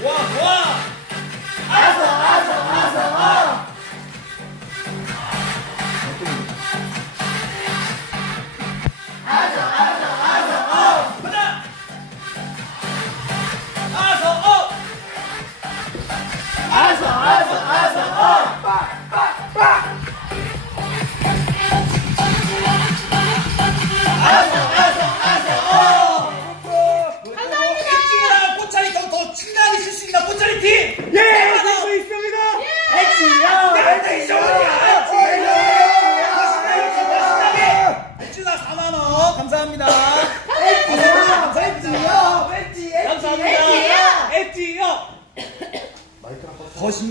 좋아 좋아 알았어 알았어 알았어 가자 아서 어 알았어 알았어 알았어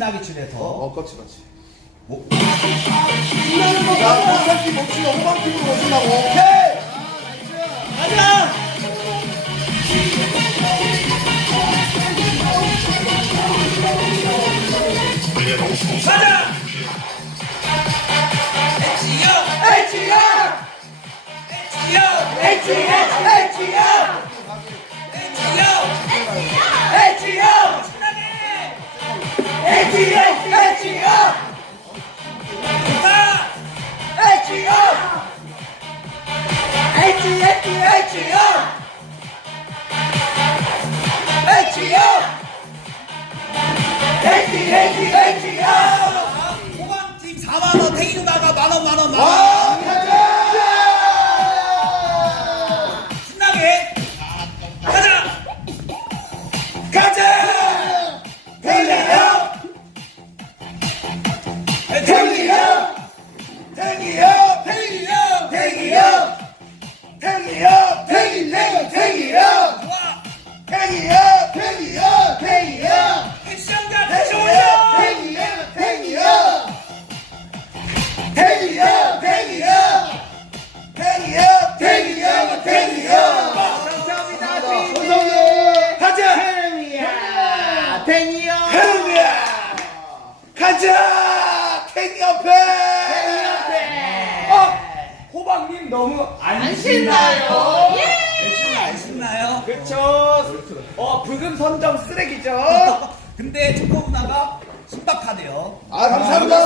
신나게 추네 더. 어, 그렇지. 뭐? 거 야, 목사기 목치가 호방팀으로 오신다고. 가자! 가자! 엑지요! 엑지요! 엑 호방팀 4만원 태기 누나가 가자! 탱이 옆에! 탱이 옆에! 어 호박님 너무 안 신나요? 액션 안 신나요? 그쵸 어 붉은 선정 쓰레기죠? 근데 초코 누나가 신박하대요. 아, 감사합니다.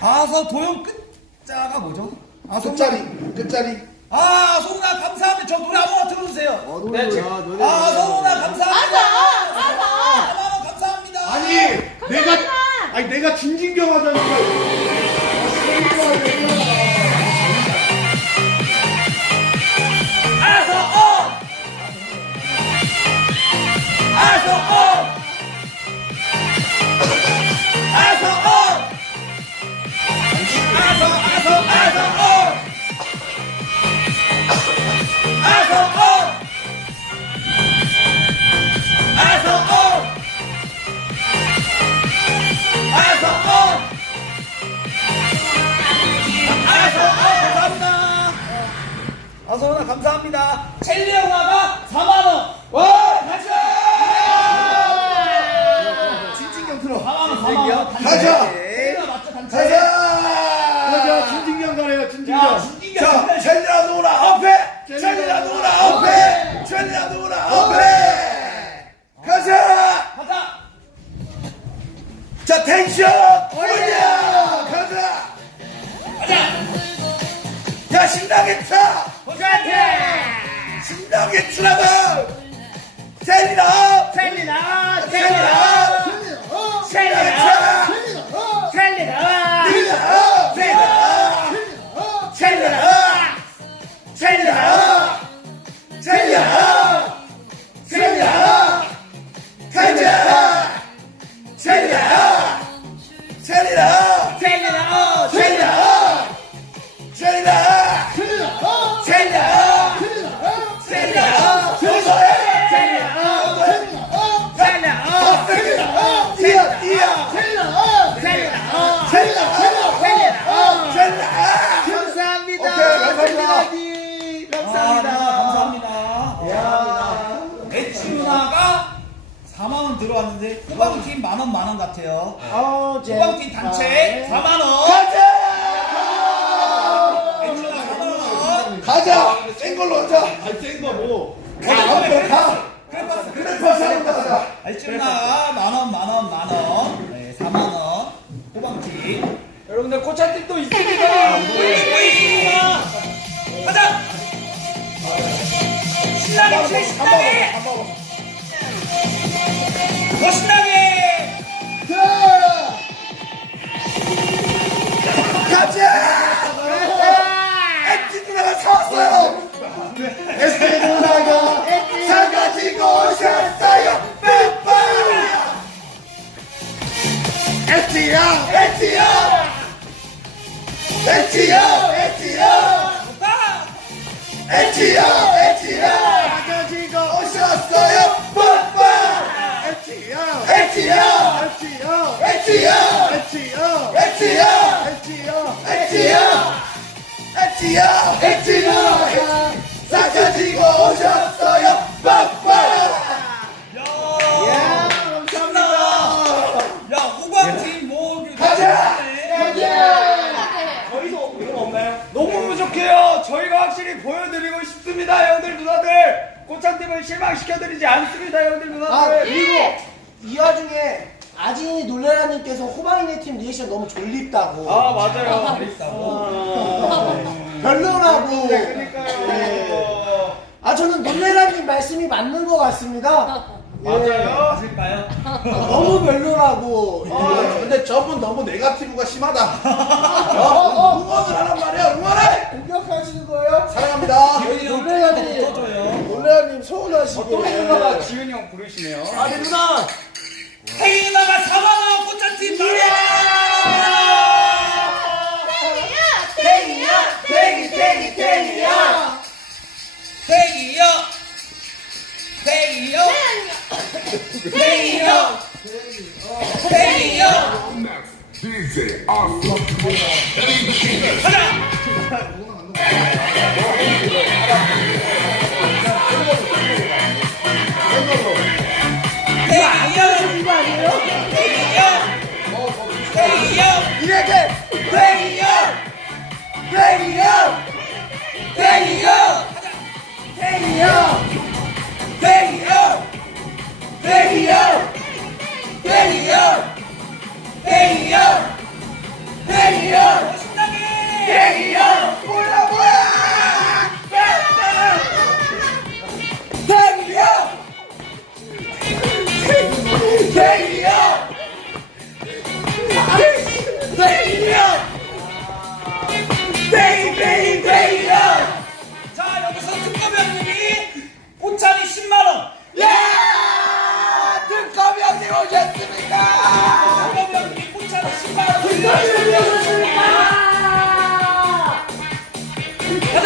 아서 도용 끝자가 뭐죠? 아 소- 끝자리, 끝자리. 아 소누나 감사합니다. 저 노래 아무거나 틀어주세요. 네, 제- 아 소누나 감사합니다. 맞아, 맞아. 4만원 감사합니다. 아니, 내가, 아니, 내가 진진경 하자니까. 아서 어 아서 어 아서 어 아서 아서 아서 어 텐션! 올려! 가자 가자. 야 신나게 차. 신나게 추라고 첼리나, 첼리나, 젤리라 첼리나, 젤리라 4만 만원 같아요. 네. 아, 네. 후방팀 단체 아, 4만 원. 가자! 센 걸로 하자! 발생과 뭐 아, 가! 가! 크레파스 그래 파스! 알지나 만원 만원 만원. 네 4만 원. 후방팀. 여러분들 코차팀 또 있습니다. 가자. 신나게 신나게. 더 신나게. 가자. 엣지 누나가 사왔어요. 엣지 누나가 사가지고 오셨어요. 뿜뿜. 엣지야, 엣지야, 엣지야, 엣지야. 빠 엣지야, 엣지야. 가지고 오셨어요. 엣지야, 엣지야, 엣지야, 엣지야, 엣지야, 엣지야, 엣지야, 엣지야, 엣지야. 싸가지고 오셨어요. 뿜뿜. 야, 감사합니다. 야, 호박팀 뭐 가자! 저희도 이거 없나요? 너무 부족해요. 저희가 확실히 보여드리고 싶습니다, 형들 누나들. 꽃차팀을 실망시켜드리지 않습니다, 형들 아 누나들. 그리고 이 와중에 아진이 놀래라님께서 호방이네 팀 리액션 너무 졸립다고 아 맞아요. 있다고. 별로라고 네, 그러니까요. 아 저는 놀래라님 말씀이 맞는 것 같습니다 예. 맞아요. 맞을까요? 너무 별로라고 아, 근데 저분 너무 네가티브가 심하다. 어? 응원을 하란 말이야, 응원해! 공격하시는 거예요? 사랑합니다. 붙어줘요. 놀래라님 소원하시고 또 누나가 지은이 형 부르시네요. 아니 누나 태희 누나가 4만원 꽃차팀 땡이야 Peggy, Peggy, Peggy up. Peggy up. Peggy up. Peggy up. Peggy up. DJ Awesome. 야 Come.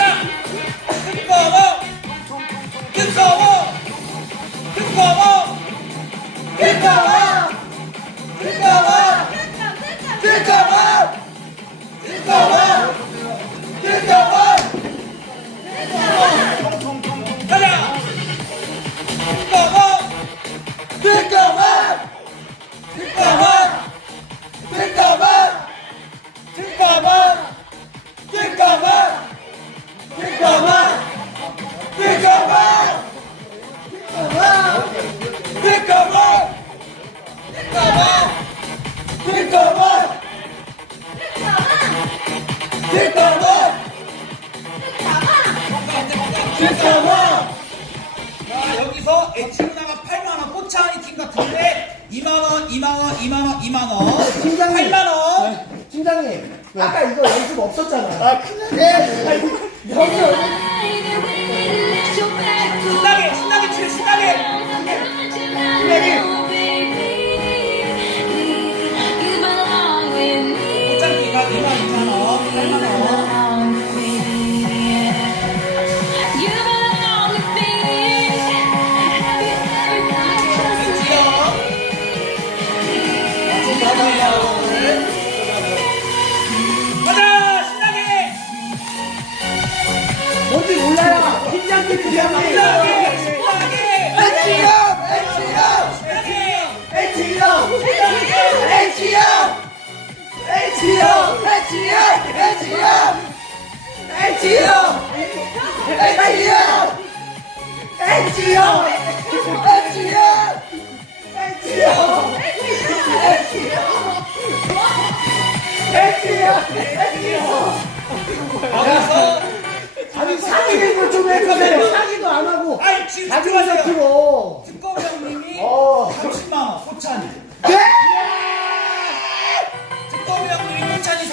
아, 사기도 안 하고 아니 지금 주가 잡히고 주가 형님이 어. 30만 원 포찬이. 두꺼비 형들이 홍찬이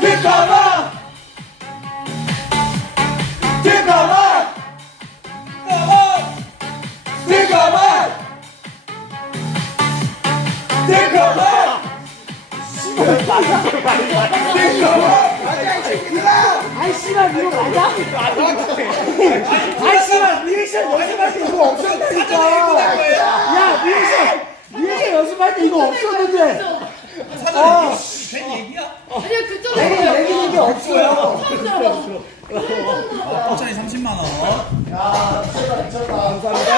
pick up 감사합니다.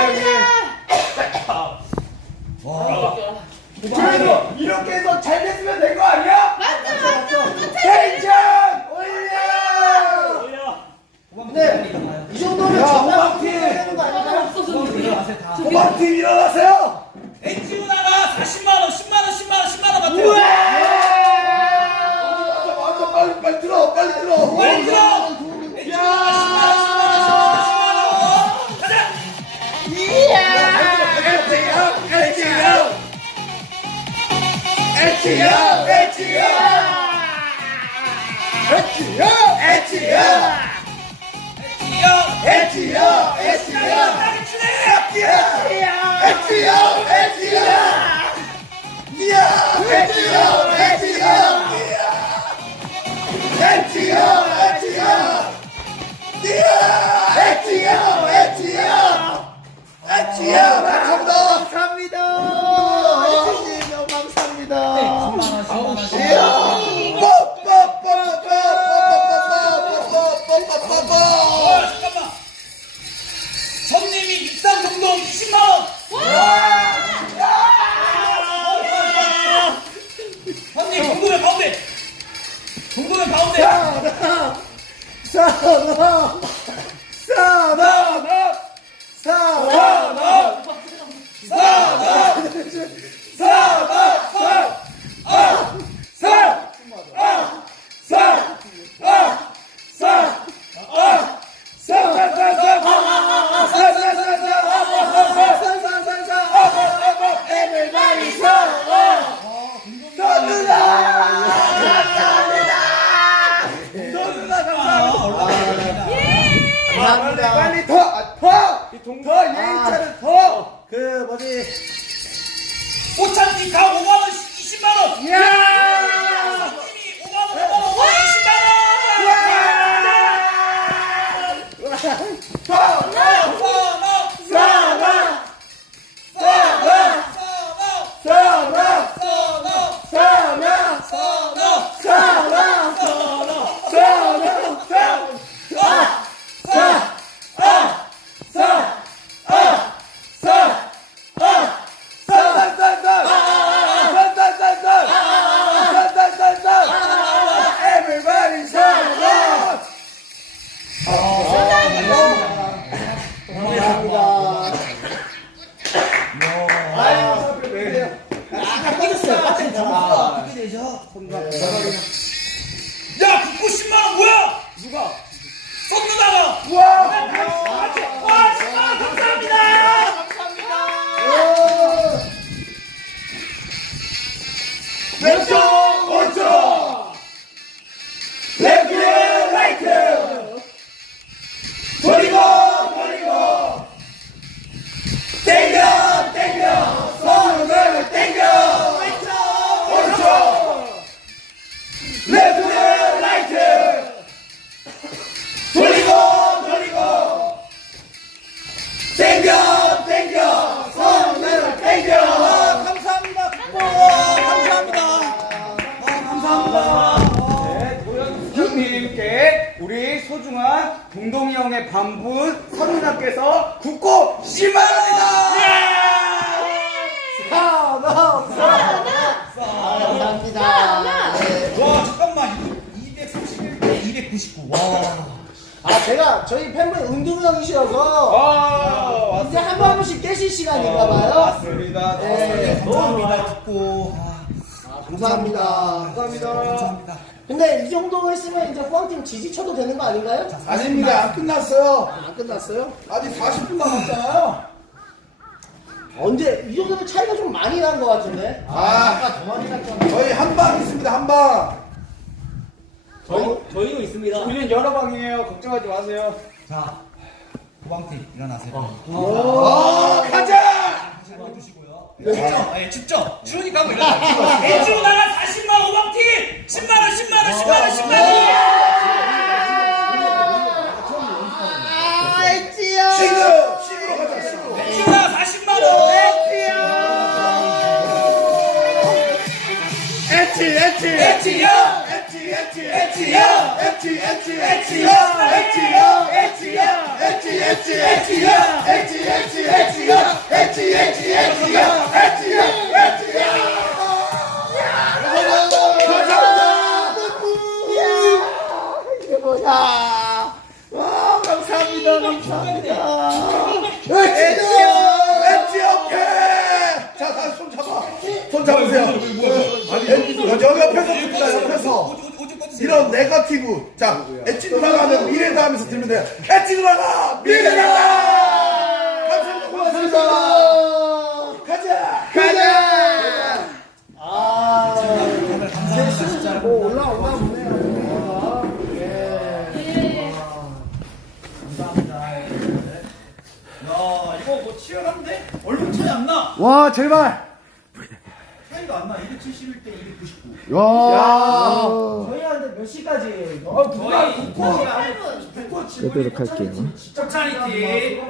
에치요 에치요 에치요 에치요 에치요 에치요 에치요 에치요 이야 에치요 에치요 에치요 에치요 이야 에치요 에치요 에치요 감사합니다 감사합니다. 好的。 감사합니다. 네. 와 잠깐만 231대 299. 와. 아, 제가 저희 팬분 운동형이셔서 아, 이제 한 번 한 번씩 깨실 시간인가 봐요. 맞습니다. 네. 감사합니다. 듣고. 아, 감사합니다. 감사합니다. 근데 이 정도 했으면 이제 후왕팀 지지쳐도 되는 거 아닌가요? 아닙니다. 안 끝났어요. 안 끝났어요? 아직 40분 남았잖아요. 언제 이 정도면 차이가 좀 많이 난 것 같은데? 아. 아까 더 많이 났잖아. 저희 한 방 있습니다. 한 방. 우리는 여러 방이에요. 걱정하지 마세요. 자, 도방팀 일어나세요. 어, 가자! 다시 한번 해주시고요. 집중, 예, 집중. 주우니까 하고 일어나세요. 애주 나라 40만 오방팀 10만 원, 10만 원, 10만 원, 10만 원. 자, 다시 손 잡아. 손 잡으세요. 아니, 여기 옆에서 듭니다, 옆에서. 이런 네거티브. 자, 엣지 누나가 하면 미래다 하면서 들면 돼요. 엣지 누나가 미래다! 감사합니다. 고맙습니다. 가자! 가자! 아. 진짜. 뭐 올라오나 보네요. 예. 예. 감사합니다. 예. 야, 이거 뭐 치열한데? 얼마 차이 안 나. 와 제발. 차이가 안 나. 271대 299. 야. 저희한테 몇 시까지? 어, 저희 국고 팔 분. 국고 끄도록 할게요. ಚಾರಿ티